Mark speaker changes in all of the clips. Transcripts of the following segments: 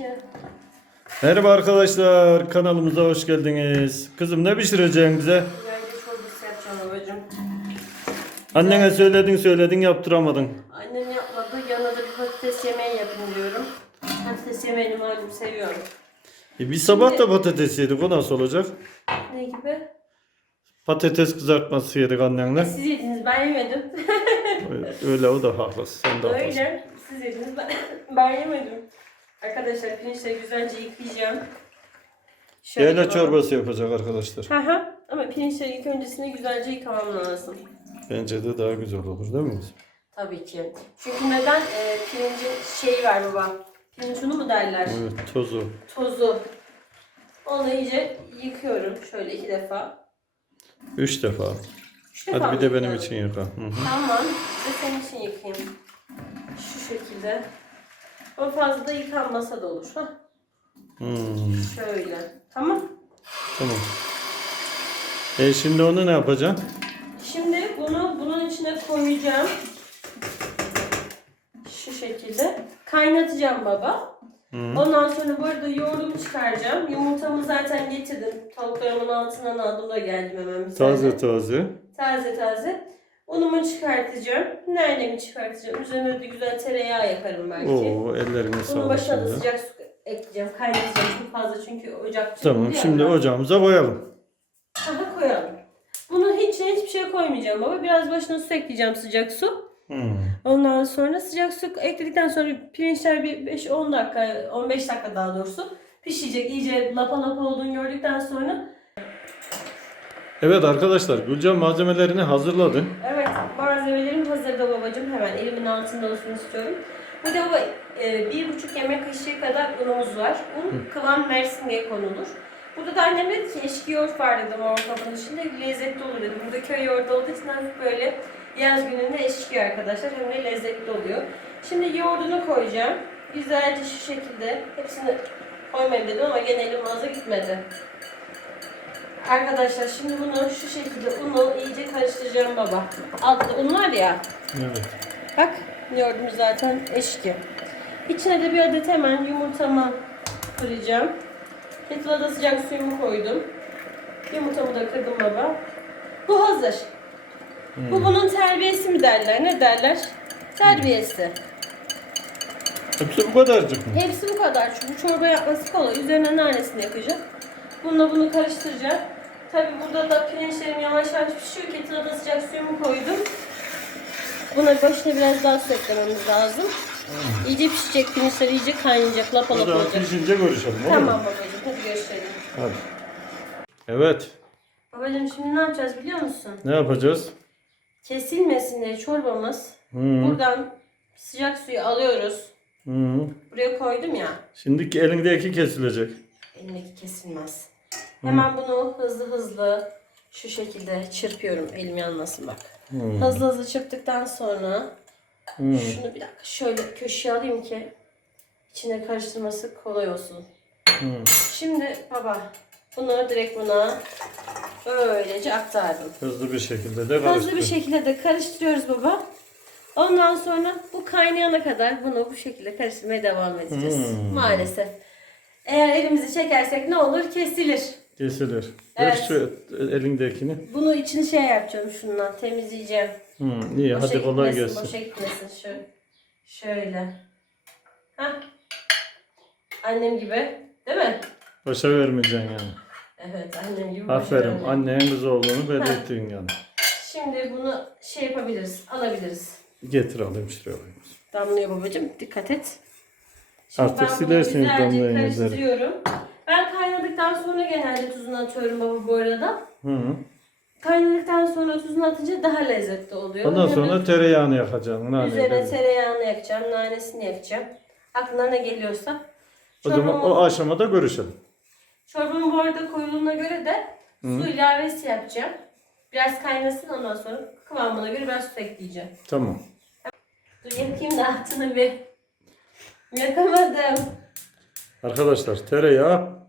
Speaker 1: ki.
Speaker 2: Merhaba arkadaşlar, kanalımıza hoş geldiniz. Kızım ne pişireceksin bize?
Speaker 1: Yayla çorbası yapacağım babacığım.
Speaker 2: Annene söyledin söyledin yaptıramadın.
Speaker 1: Annem yapmadı. Yanına da bir patates yemeği yapın diyorum. Patates yemeğini malum seviyorum.
Speaker 2: E, biz sabah da patates yedik, o nasıl olacak?
Speaker 1: Ne gibi?
Speaker 2: Patates kızartması yedik annenle.
Speaker 1: Siz yediniz ben yemedim.
Speaker 2: Öyle o da haklısın, sen de haklısın.
Speaker 1: Öyle. Siz yediniz ben, ben yemedim. Arkadaşlar pirinçleri güzelce yıkayacağım.
Speaker 2: Yayla
Speaker 1: baba.
Speaker 2: çorbası yapacak arkadaşlar.
Speaker 1: Hı hı. Ama pirinçleri ilk öncesinde güzelce yıkamam lazım.
Speaker 2: Bence de daha güzel olur değil mi?
Speaker 1: Tabii ki. Çünkü neden? Ee, pirincin şeyi var baba. Pirinç unu mu derler?
Speaker 2: Evet, tozu.
Speaker 1: Tozu. Onu iyice yıkıyorum şöyle iki defa.
Speaker 2: Üç defa.
Speaker 1: Üç defa
Speaker 2: Hadi
Speaker 1: mı
Speaker 2: bir de benim için yıka. Hı hı.
Speaker 1: Tamam. Bir de senin için yıkayayım. Şu şekilde. O fazla da yıkanmasa da olur. Hah.
Speaker 2: Hmm,
Speaker 1: Şöyle. Tamam.
Speaker 2: tamam. E şimdi onu ne yapacaksın?
Speaker 1: Şimdi bunu bunun içine koyacağım. Şu şekilde. Kaynatacağım baba.
Speaker 2: Hı.
Speaker 1: Ondan sonra bu arada yoğurdumu çıkaracağım. Yumurtamı zaten getirdim. Tavuklarımın altından aldım da geldim hemen bir.
Speaker 2: Taze taze.
Speaker 1: Taze taze. Unumu çıkartacağım. Nanemi çıkartacağım. Üzerine de güzel tereyağı yaparım belki.
Speaker 2: Oo ellerine
Speaker 1: Bunun
Speaker 2: sağlık
Speaker 1: başına da
Speaker 2: şimdi.
Speaker 1: sıcak su ekleyeceğim. Kaynatacağım çok fazla çünkü ocak
Speaker 2: Tamam şimdi
Speaker 1: ya.
Speaker 2: ocağımıza koyalım.
Speaker 1: Aha koyalım. Bunun içine hiçbir şey koymayacağım baba. Biraz başına su ekleyeceğim sıcak su.
Speaker 2: Hmm.
Speaker 1: Ondan sonra sıcak su ekledikten sonra pirinçler bir 5-10 dakika, 15 dakika daha doğrusu pişecek. İyice lapa lapa olduğunu gördükten sonra
Speaker 2: Evet arkadaşlar Gülcan malzemelerini hazırladı.
Speaker 1: Babacığım. Hemen elimin altında olsun istiyorum. Bu da e, bir buçuk yemek kaşığı kadar unumuz var. Un kıvam versin diye konulur. Burada da annem dedi ki eşki yoğurt var dedim o kabın içinde. Lezzetli olur dedim. Burada köy yoğurdu olduğu için hafif böyle yaz gününde eşkiyor arkadaşlar. Hem de lezzetli oluyor. Şimdi yoğurdunu koyacağım. Güzelce şu şekilde. Hepsini koymayayım dedim ama gene elim ağza gitmedi. Arkadaşlar şimdi bunu şu şekilde unu iyice karıştıracağım baba. Altta un var ya.
Speaker 2: Evet.
Speaker 1: Bak yoğurdumuz zaten eşki. İçine de bir adet hemen yumurtamı kıracağım. Kettle'a da sıcak suyumu koydum. Yumurtamı da kırdım baba. Bu hazır. Bu
Speaker 2: Hmm.
Speaker 1: bunun terbiyesi mi derler? Ne derler? Terbiyesi.
Speaker 2: Hepsi bu kadarcık mı?
Speaker 1: Hepsi bu kadar. Çünkü çorba yapması kolay. Üzerine nanesini yakacağım. Bununla bunu karıştıracağım. Tabi burada da pirinçlerim yavaş yavaş pişiyor. Kettle'a da sıcak suyumu koydum. Buna başına biraz daha su eklememiz lazım. İyice pişecek pirinçler, iyice kaynayacak, lapa lapa olacak.
Speaker 2: pişince görüşelim olur mu?
Speaker 1: Tamam babacığım, hadi görüşelim.
Speaker 2: Hadi. Evet.
Speaker 1: Babacığım şimdi ne yapacağız biliyor musun?
Speaker 2: Ne yapacağız?
Speaker 1: Kesilmesin diye çorbamız.
Speaker 2: Hı.
Speaker 1: Buradan sıcak suyu alıyoruz.
Speaker 2: Hı.
Speaker 1: Buraya koydum ya.
Speaker 2: Şimdiki elindeki kesilecek.
Speaker 1: Elimdeki kesilmez. Hemen bunu hızlı hızlı şu şekilde çırpıyorum. Elim yanmasın bak.
Speaker 2: Hı.
Speaker 1: Hızlı hızlı çırptıktan sonra
Speaker 2: Hı.
Speaker 1: şunu bir dakika şöyle köşeye alayım ki içine karıştırması kolay olsun.
Speaker 2: Hı.
Speaker 1: Şimdi baba bunu direkt buna böylece aktardım.
Speaker 2: Hızlı bir şekilde de
Speaker 1: Hızlı
Speaker 2: karıştır.
Speaker 1: bir şekilde de karıştırıyoruz baba. Ondan sonra bu kaynayana kadar bunu bu şekilde karıştırmaya devam edeceğiz.
Speaker 2: Hmm.
Speaker 1: Maalesef. Eğer elimizi çekersek ne olur? Kesilir.
Speaker 2: Kesilir.
Speaker 1: Evet.
Speaker 2: Ver şu elindekini.
Speaker 1: Bunu içini şey yapacağım şundan temizleyeceğim.
Speaker 2: Hı. İyi
Speaker 1: Boşa
Speaker 2: hadi kolay
Speaker 1: gitmesin,
Speaker 2: gelsin.
Speaker 1: Boşa gitmesin şöyle. Şöyle. Hah. Annem gibi. Değil mi?
Speaker 2: Başa vermeyeceksin yani.
Speaker 1: Evet annem gibi. boşa
Speaker 2: Aferin.
Speaker 1: vermem.
Speaker 2: Annenin kız olduğunu belirttin yani.
Speaker 1: Şimdi bunu şey yapabiliriz. Alabiliriz.
Speaker 2: Getir alayım şuraya alayım.
Speaker 1: Damlıyor babacığım. Dikkat et.
Speaker 2: Artık silersiniz damlayan yerleri.
Speaker 1: karıştırıyorum. Kaynadıktan sonra genelde tuzunu atıyorum baba bu arada.
Speaker 2: Hı.
Speaker 1: Kaynadıktan sonra tuzunu atınca daha lezzetli oluyor.
Speaker 2: Ondan
Speaker 1: Hemen
Speaker 2: sonra tereyağını yakacaksın. nane
Speaker 1: Üzerine
Speaker 2: böyle.
Speaker 1: tereyağını yakacağım, nanesini yakacağım. Aklına ne geliyorsa.
Speaker 2: O zaman
Speaker 1: Çorbamı-
Speaker 2: o aşamada görüşelim.
Speaker 1: Çorbanın bu arada koyuluğuna göre de su ilavesi yapacağım. Biraz kaynasın ondan sonra kıvamına göre biraz su ekleyeceğim.
Speaker 2: Tamam.
Speaker 1: Dur yakayım da altını bir. Yakamadım.
Speaker 2: Arkadaşlar tereyağı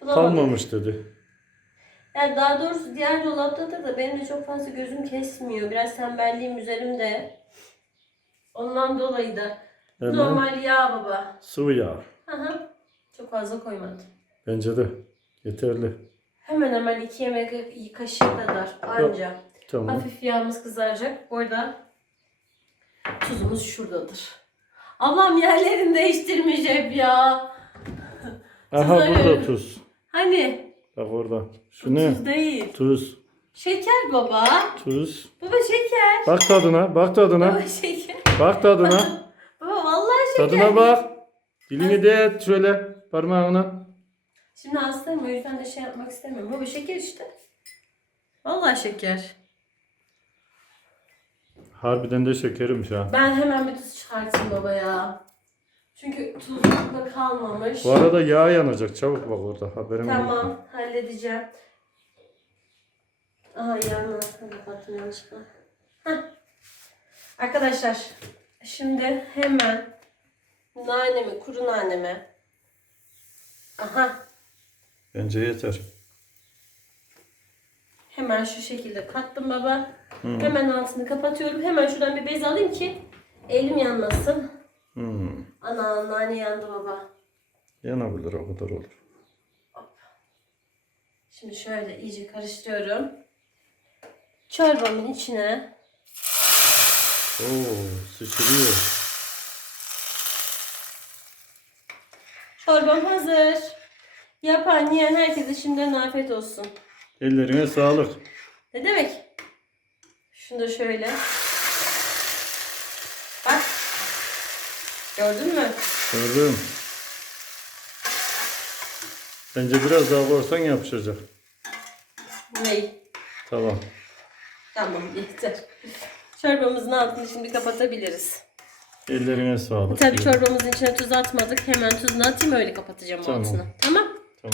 Speaker 1: Bulamadım.
Speaker 2: kalmamış dedi.
Speaker 1: Yani daha doğrusu diğer dolaptadır da benim de çok fazla gözüm kesmiyor. Biraz tembelliğim üzerimde. Ondan dolayı da
Speaker 2: Hemen
Speaker 1: normal yağ baba.
Speaker 2: sıvı yağ.
Speaker 1: Hı. çok fazla koymadım.
Speaker 2: Bence de yeterli.
Speaker 1: Hemen hemen 2 yemek kaşığı kadar anca.
Speaker 2: Tamam.
Speaker 1: Hafif yağımız kızaracak. Orada tuzumuz şuradadır. Ablam yerlerini değiştirmiş hep ya.
Speaker 2: Aha
Speaker 1: Tuzları-
Speaker 2: burada tuz.
Speaker 1: Hani?
Speaker 2: Bak orada. Şu ne?
Speaker 1: Tuz değil.
Speaker 2: Tuz.
Speaker 1: Şeker baba.
Speaker 2: Tuz.
Speaker 1: Baba şeker.
Speaker 2: Bak tadına. Bak tadına.
Speaker 1: Baba şeker.
Speaker 2: Bak tadına.
Speaker 1: Baba vallahi şeker.
Speaker 2: Tadına bak. Dilini de şöyle parmağına.
Speaker 1: Şimdi hastayım o yüzden de şey yapmak istemiyorum. Baba şeker işte. Vallahi şeker.
Speaker 2: Harbiden de şekermiş ha.
Speaker 1: Ben hemen bir tuz çıkartayım baba ya. Çünkü tuzlukta kalmamış.
Speaker 2: Bu arada yağ yanacak. Çabuk bak orada. Haberin olsun.
Speaker 1: Tamam halledeceğim. Aha altını kapattım yanlışlıkla. Heh. Arkadaşlar şimdi hemen nanemi, kuru nanemi. Aha
Speaker 2: Bence yeter.
Speaker 1: hemen şu şekilde kattım baba. Hemen altını kapatıyorum. Hemen şuradan bir bez alayım ki elim yanmasın.
Speaker 2: Hmm.
Speaker 1: Ana nane yandı baba.
Speaker 2: Yanabilir o kadar olur.
Speaker 1: Şimdi şöyle iyice karıştırıyorum. Çorbamın içine
Speaker 2: Oo, sıçrıyor.
Speaker 1: çorbam hazır. Yapan yiyen herkese şimdiden afiyet olsun.
Speaker 2: Ellerine sağlık.
Speaker 1: Ne demek? Şunu da şöyle. Bak. Gördün mü?
Speaker 2: Gördüm. Bence biraz daha koysan yapışacak.
Speaker 1: Ney?
Speaker 2: Tamam.
Speaker 1: Tamam yeter. Çorbamızın altını şimdi kapatabiliriz.
Speaker 2: Ellerine sağlık.
Speaker 1: Tabii çorbamızın içine tuz atmadık. Hemen tuzunu atayım öyle kapatacağım
Speaker 2: Tamam.
Speaker 1: altını.